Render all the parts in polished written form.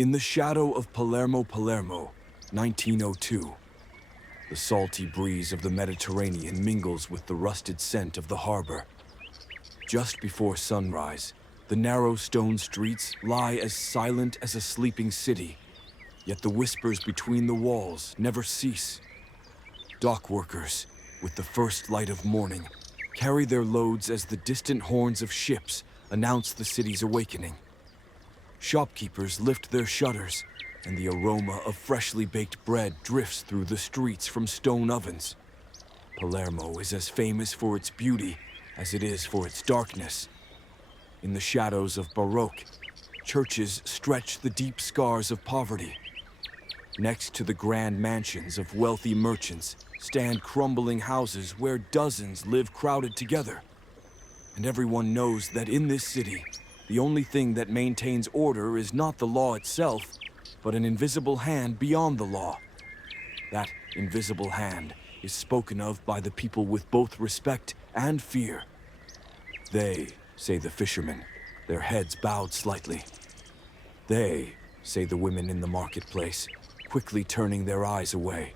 In the shadow of Palermo, Palermo, 1902, the salty breeze of the Mediterranean mingles with the rusted scent of the harbor. Just before sunrise, the narrow stone streets lie as silent as a sleeping city, yet the whispers between the walls never cease. Dock workers, with the first light of morning, carry their loads as the distant horns of ships announce the city's awakening. Shopkeepers lift their shutters, and the aroma of freshly baked bread drifts through the streets from stone ovens. Palermo is as famous for its beauty as it is for its darkness. In the shadows of Baroque, churches stretch the deep scars of poverty. Next to the grand mansions of wealthy merchants stand crumbling houses where dozens live crowded together. And everyone knows that in this city, the only thing that maintains order is not the law itself, but an invisible hand beyond the law. That invisible hand is spoken of by the people with both respect and fear. They, say the fishermen, their heads bowed slightly. They, say the women in the marketplace, quickly turning their eyes away.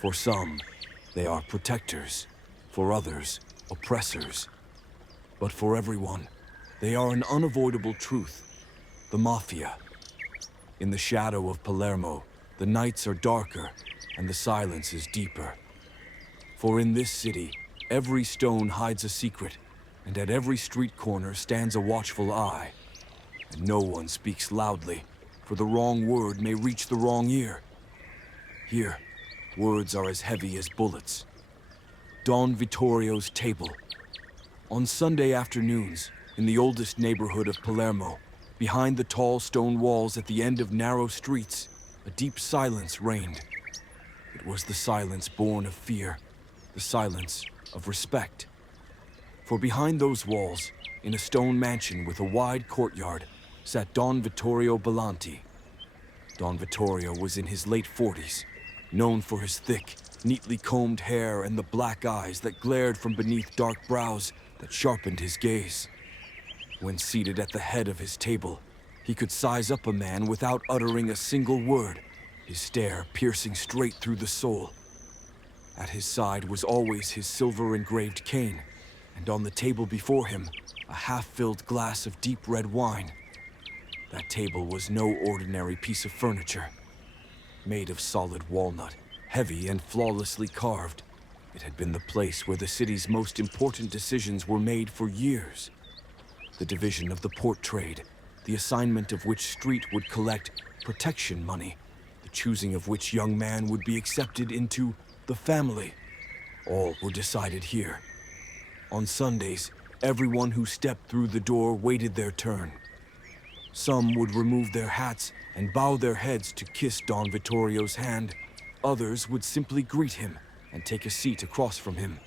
For some, they are protectors. For others, oppressors. But for everyone, they are an unavoidable truth, the mafia. In the shadow of Palermo, the nights are darker and the silence is deeper. For in this city, every stone hides a secret, and at every street corner stands a watchful eye. And no one speaks loudly, for the wrong word may reach the wrong ear. Here, words are as heavy as bullets. Don Vittorio's table. On Sunday afternoons, in the oldest neighborhood of Palermo, behind the tall stone walls at the end of narrow streets, a deep silence reigned. It was the silence born of fear, the silence of respect. For behind those walls, in a stone mansion with a wide courtyard, sat Don Vittorio Bellanti. Don Vittorio was in his late 40s, known for his thick, neatly combed hair and the black eyes that glared from beneath dark brows that sharpened his gaze. When seated at the head of his table, he could size up a man without uttering a single word, his stare piercing straight through the soul. At his side was always his silver-engraved cane, and on the table before him, a half-filled glass of deep red wine. That table was no ordinary piece of furniture. Made of solid walnut, heavy and flawlessly carved, it had been the place where the city's most important decisions were made for years. The division of the port trade, the assignment of which street would collect protection money, the choosing of which young man would be accepted into the family. All were decided here. On Sundays, everyone who stepped through the door waited their turn. Some would remove their hats and bow their heads to kiss Don Vittorio's hand. Others would simply greet him and take a seat across from him.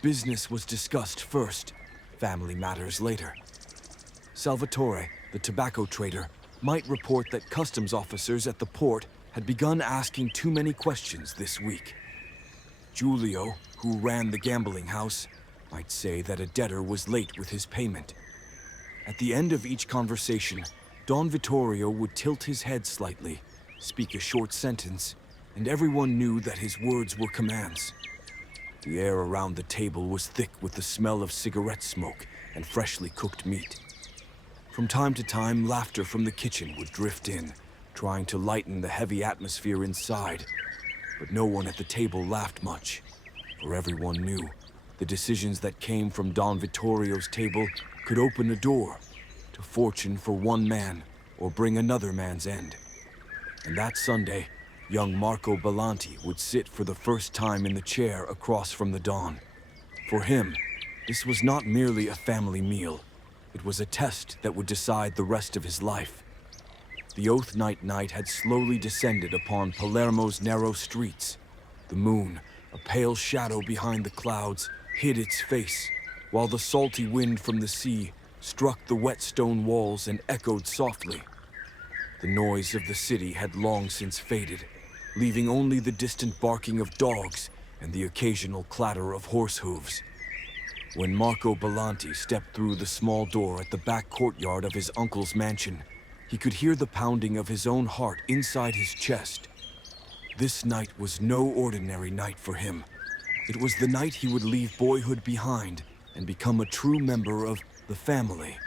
Business was discussed first, family matters later. Salvatore, the tobacco trader, might report that customs officers at the port had begun asking too many questions this week. Giulio, who ran the gambling house, might say that a debtor was late with his payment. At the end of each conversation, Don Vittorio would tilt his head slightly, speak a short sentence, and everyone knew that his words were commands. The air around the table was thick with the smell of cigarette smoke and freshly cooked meat. From time to time, laughter from the kitchen would drift in, trying to lighten the heavy atmosphere inside. But no one at the table laughed much, for everyone knew the decisions that came from Don Vittorio's table could open a door to fortune for one man or bring another man's end. And that Sunday, young Marco Bellanti would sit for the first time in the chair across from the Don. For him, this was not merely a family meal. It was a test that would decide the rest of his life. The Oath Night had slowly descended upon Palermo's narrow streets. The moon, a pale shadow behind the clouds, hid its face, while the salty wind from the sea struck the wet stone walls and echoed softly. The noise of the city had long since faded, leaving only the distant barking of dogs and the occasional clatter of horse hooves. When Marco Bellanti stepped through the small door at the back courtyard of his uncle's mansion, He could hear the pounding of his own heart inside his chest. This night was no ordinary night for him. It was the night he would leave boyhood behind and become a true member of the family.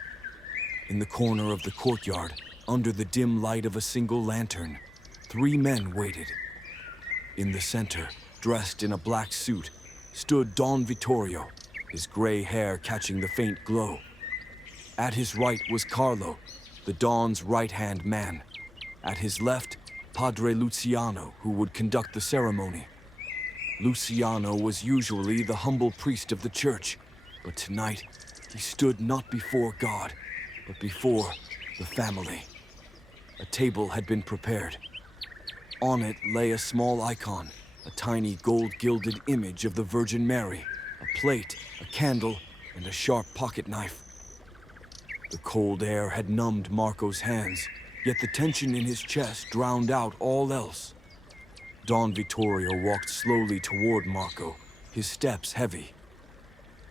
In the corner of the courtyard, under the dim light of a single lantern, 3 men waited. In the center, dressed in a black suit, stood Don Vittorio, his gray hair catching the faint glow. At his right was Carlo, the Don's right-hand man. At his left, Padre Luciano, who would conduct the ceremony. Luciano was usually the humble priest of the church, but tonight he stood not before God, but before the family. A table had been prepared. On it lay a small icon, a tiny gold-gilded image of the Virgin Mary, a plate, a candle, and a sharp pocket knife. The cold air had numbed Marco's hands, yet the tension in his chest drowned out all else. Don Vittorio walked slowly toward Marco, his steps heavy.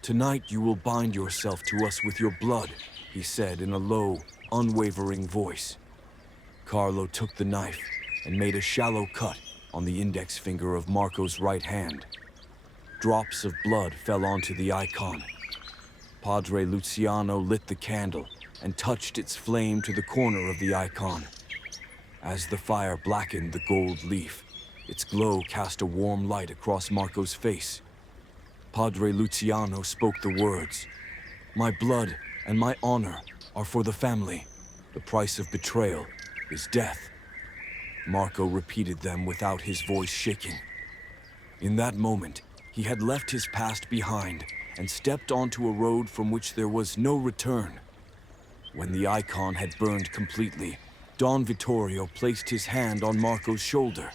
"Tonight you will bind yourself to us with your blood," he said in a low, unwavering voice. Carlo took the knife and made a shallow cut on the index finger of Marco's right hand. Drops of blood fell onto the icon. Padre Luciano lit the candle and touched its flame to the corner of the icon. As the fire blackened the gold leaf, its glow cast a warm light across Marco's face. Padre Luciano spoke the words, "My blood and my honor are for the family. The price of betrayal is death." Marco repeated them without his voice shaking. In that moment, he had left his past behind and stepped onto a road from which there was no return. When the icon had burned completely, Don Vittorio placed his hand on Marco's shoulder.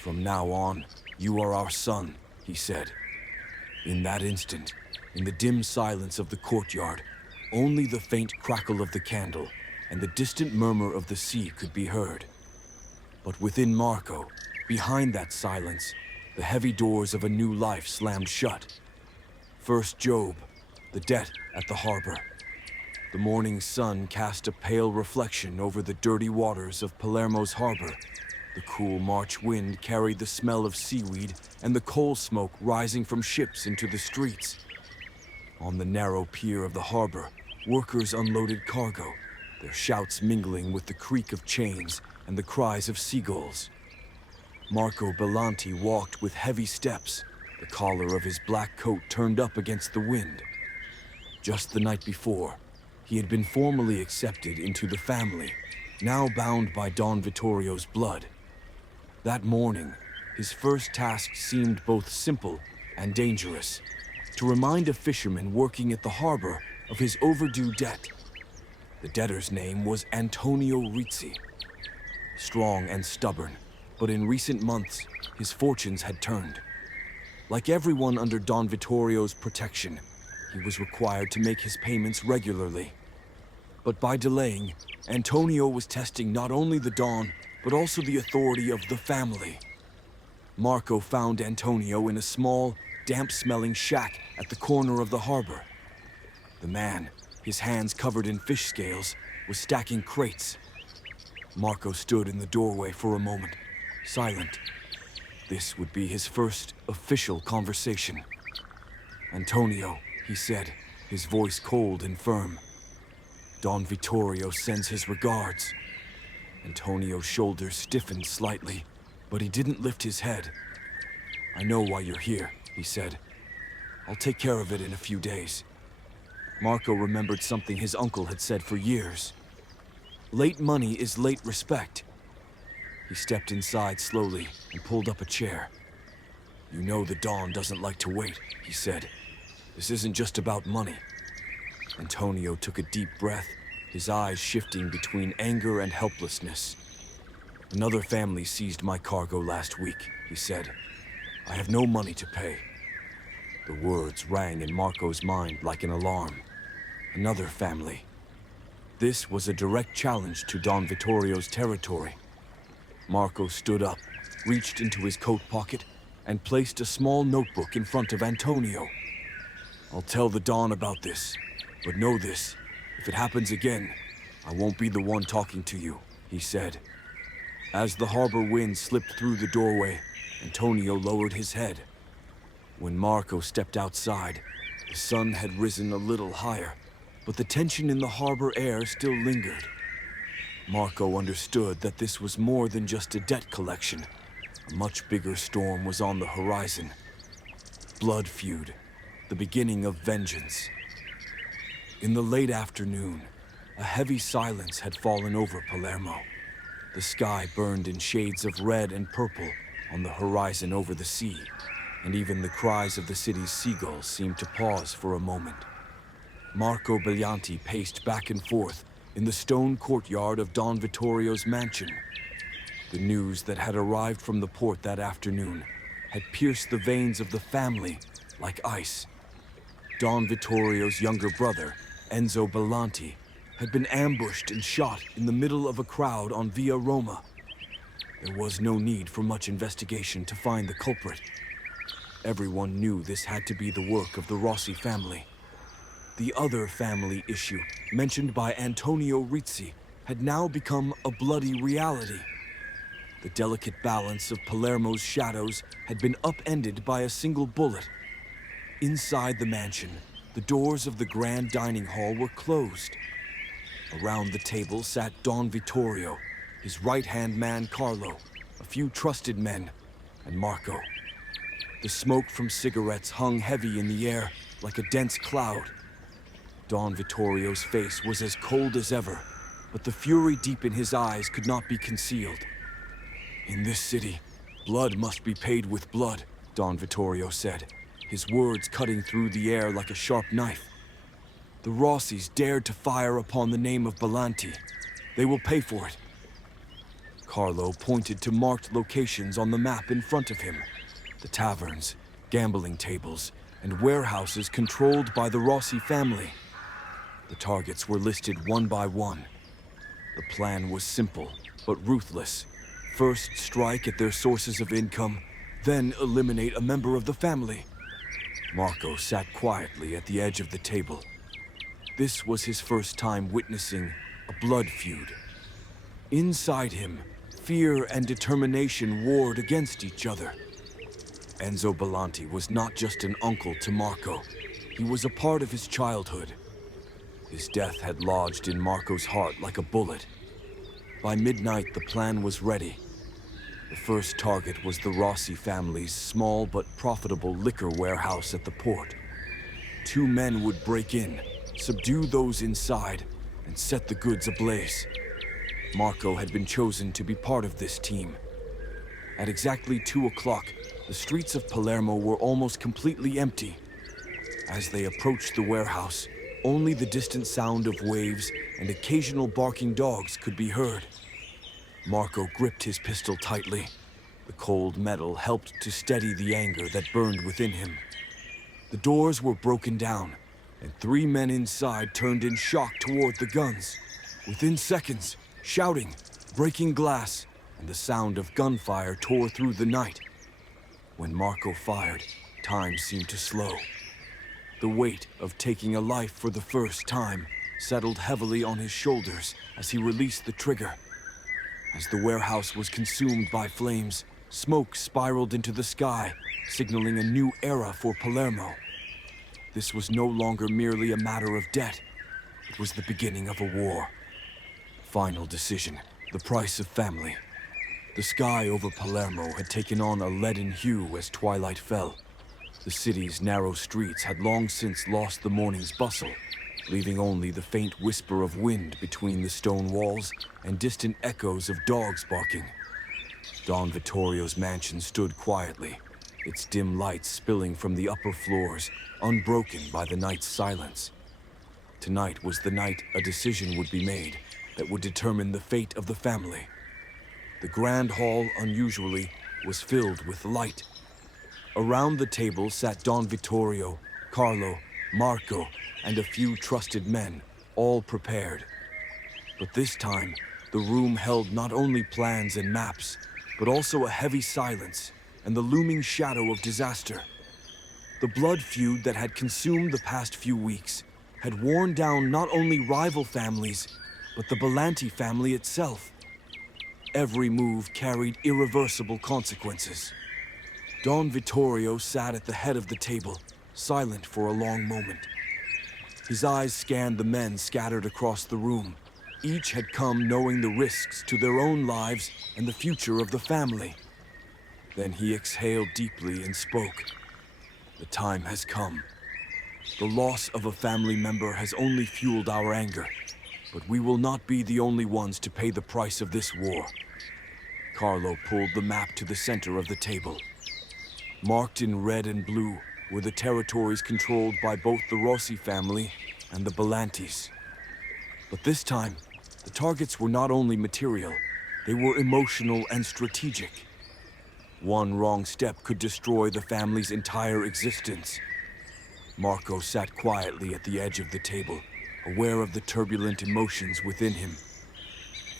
"From now on, you are our son," he said. In that instant, in the dim silence of the courtyard, only the faint crackle of the candle and the distant murmur of the sea could be heard. But within Marco, behind that silence, the heavy doors of a new life slammed shut. First Job, the debt at the harbor. The morning sun cast a pale reflection over the dirty waters of Palermo's harbor. The cool March wind carried the smell of seaweed and the coal smoke rising from ships into the streets. On the narrow pier of the harbor, workers unloaded cargo, their shouts mingling with the creak of chains and the cries of seagulls. Marco Bellanti walked with heavy steps, the collar of his black coat turned up against the wind. Just the night before, he had been formally accepted into the family, now bound by Don Vittorio's blood. That morning, his first task seemed both simple and dangerous: to remind a fisherman working at the harbor of his overdue debt. The debtor's name was Antonio Rizzi. Strong and stubborn, but in recent months, his fortunes had turned. Like everyone under Don Vittorio's protection, he was required to make his payments regularly. But by delaying, Antonio was testing not only the Don, but also the authority of the family. Marco found Antonio in a small, damp-smelling shack at the corner of the harbor. The man, his hands covered in fish scales, was stacking crates. Marco stood in the doorway for a moment, silent. This would be his first official conversation. "Antonio," he said, his voice cold and firm. "Don Vittorio sends his regards." Antonio's shoulders stiffened slightly, but he didn't lift his head. "I know why you're here," he said. "I'll take care of it in a few days." Marco remembered something his uncle had said for years. Late money is late respect. He stepped inside slowly and pulled up a chair. "You know the Don doesn't like to wait," he said. "This isn't just about money." Antonio took a deep breath, his eyes shifting between anger and helplessness. "Another family seized my cargo last week," he said. "I have no money to pay." The words rang in Marco's mind like an alarm. Another family. This was a direct challenge to Don Vittorio's territory. Marco stood up, reached into his coat pocket, and placed a small notebook in front of Antonio. "I'll tell the Don about this, but know this: if it happens again, "I won't be the one talking to you," he said. As the harbor wind slipped through the doorway, Antonio lowered his head. When Marco stepped outside, the sun had risen a little higher, but the tension in the harbor air still lingered. Marco understood that this was more than just a debt collection. A much bigger storm was on the horizon. Blood feud, the beginning of vengeance. In the late afternoon, a heavy silence had fallen over Palermo. The sky burned in shades of red and purple on the horizon over the sea, and even the cries of the city's seagulls seemed to pause for a moment. Marco Bellanti paced back and forth in the stone courtyard of Don Vittorio's mansion. The news that had arrived from the port that afternoon had pierced the veins of the family like ice. Don Vittorio's younger brother, Enzo Bellanti, had been ambushed and shot in the middle of a crowd on Via Roma. There was no need for much investigation to find the culprit. Everyone knew this had to be the work of the Rossi family. The other family issue, mentioned by Antonio Rizzi, had now become a bloody reality. The delicate balance of Palermo's shadows had been upended by a single bullet. Inside the mansion, the doors of the grand dining hall were closed. Around the table sat Don Vittorio, his right-hand man Carlo, a few trusted men, and Marco. The smoke from cigarettes hung heavy in the air like a dense cloud. Don Vittorio's face was as cold as ever, but the fury deep in his eyes could not be concealed. "In this city, blood must be paid with blood," Don Vittorio said, his words cutting through the air like a sharp knife. "The Rossis dared to fire upon the name of Bellanti. They will pay for it." Carlo pointed to marked locations on the map in front of him. The taverns, gambling tables, and warehouses controlled by the Rossi family. The targets were listed one by one. The plan was simple, but ruthless. First strike at their sources of income, then eliminate a member of the family. Marco sat quietly at the edge of the table. This was his first time witnessing a blood feud. Inside him, fear and determination warred against each other. Enzo Bellanti was not just an uncle to Marco. He was a part of his childhood. His death had lodged in Marco's heart like a bullet. By midnight, the plan was ready. The first target was the Rossi family's small but profitable liquor warehouse at the port. 2 men would break in, subdue those inside, and set the goods ablaze. Marco had been chosen to be part of this team. At exactly 2 o'clock, the streets of Palermo were almost completely empty. As they approached the warehouse, only the distant sound of waves and occasional barking dogs could be heard. Marco gripped his pistol tightly. The cold metal helped to steady the anger that burned within him. The doors were broken down, and 3 men inside turned in shock toward the guns. Within seconds, shouting, breaking glass, and the sound of gunfire tore through the night. When Marco fired, time seemed to slow. The weight of taking a life for the first time settled heavily on his shoulders as he released the trigger. As the warehouse was consumed by flames, smoke spiraled into the sky, signaling a new era for Palermo. This was no longer merely a matter of debt. It was the beginning of a war. Final decision, the price of family. The sky over Palermo had taken on a leaden hue as twilight fell. The city's narrow streets had long since lost the morning's bustle, leaving only the faint whisper of wind between the stone walls and distant echoes of dogs barking. Don Vittorio's mansion stood quietly, its dim lights spilling from the upper floors, unbroken by the night's silence. Tonight was the night a decision would be made that would determine the fate of the family. The grand hall, unusually, was filled with light. Around the table sat Don Vittorio, Carlo, Marco, and a few trusted men, all prepared. But this time, the room held not only plans and maps, but also a heavy silence and the looming shadow of disaster. The blood feud that had consumed the past few weeks had worn down not only rival families, but the Bellanti family itself. Every move carried irreversible consequences. Don Vittorio sat at the head of the table, silent for a long moment. His eyes scanned the men scattered across the room. Each had come knowing the risks to their own lives and the future of the family. Then he exhaled deeply and spoke. The time has come. The loss of a family member has only fueled our anger, but we will not be the only ones to pay the price of this war. Carlo pulled the map to the center of the table. Marked in red and blue were the territories controlled by both the Rossi family and the Bellantis. But this time, the targets were not only material, they were emotional and strategic. One wrong step could destroy the family's entire existence. Marco sat quietly at the edge of the table, aware of the turbulent emotions within him.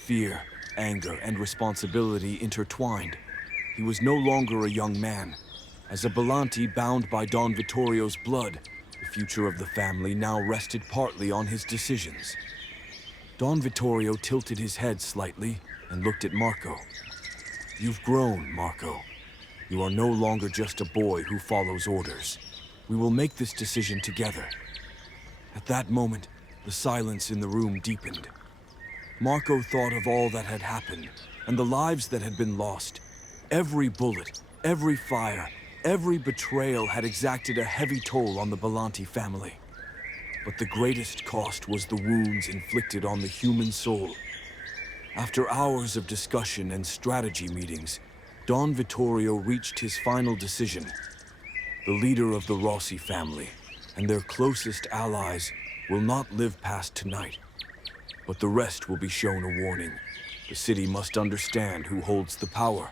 Fear, anger, and responsibility intertwined. He was no longer a young man. As a Bellanti bound by Don Vittorio's blood, the future of the family now rested partly on his decisions. Don Vittorio tilted his head slightly and looked at Marco. You've grown, Marco. You are no longer just a boy who follows orders. We will make this decision together. At that moment, the silence in the room deepened. Marco thought of all that had happened and the lives that had been lost. Every bullet, every fire, every betrayal had exacted a heavy toll on the Bellanti family. But the greatest cost was the wounds inflicted on the human soul. After hours of discussion and strategy meetings, Don Vittorio reached his final decision. The leader of the Rossi family and their closest allies will not live past tonight. But the rest will be shown a warning. The city must understand who holds the power.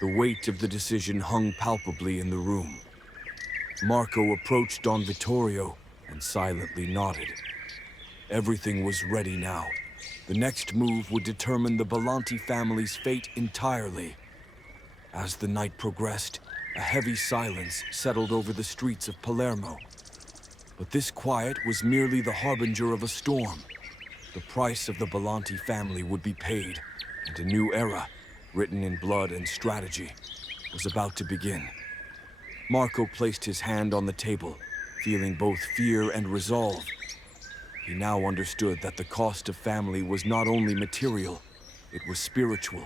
The weight of the decision hung palpably in the room. Marco approached Don Vittorio and silently nodded. Everything was ready now. The next move would determine the Bellanti family's fate entirely. As the night progressed, a heavy silence settled over the streets of Palermo. But this quiet was merely the harbinger of a storm. The price of the Bellanti family would be paid, and a new era, written in blood and strategy, was about to begin. Marco placed his hand on the table, feeling both fear and resolve. He now understood that the cost of family was not only material, it was spiritual,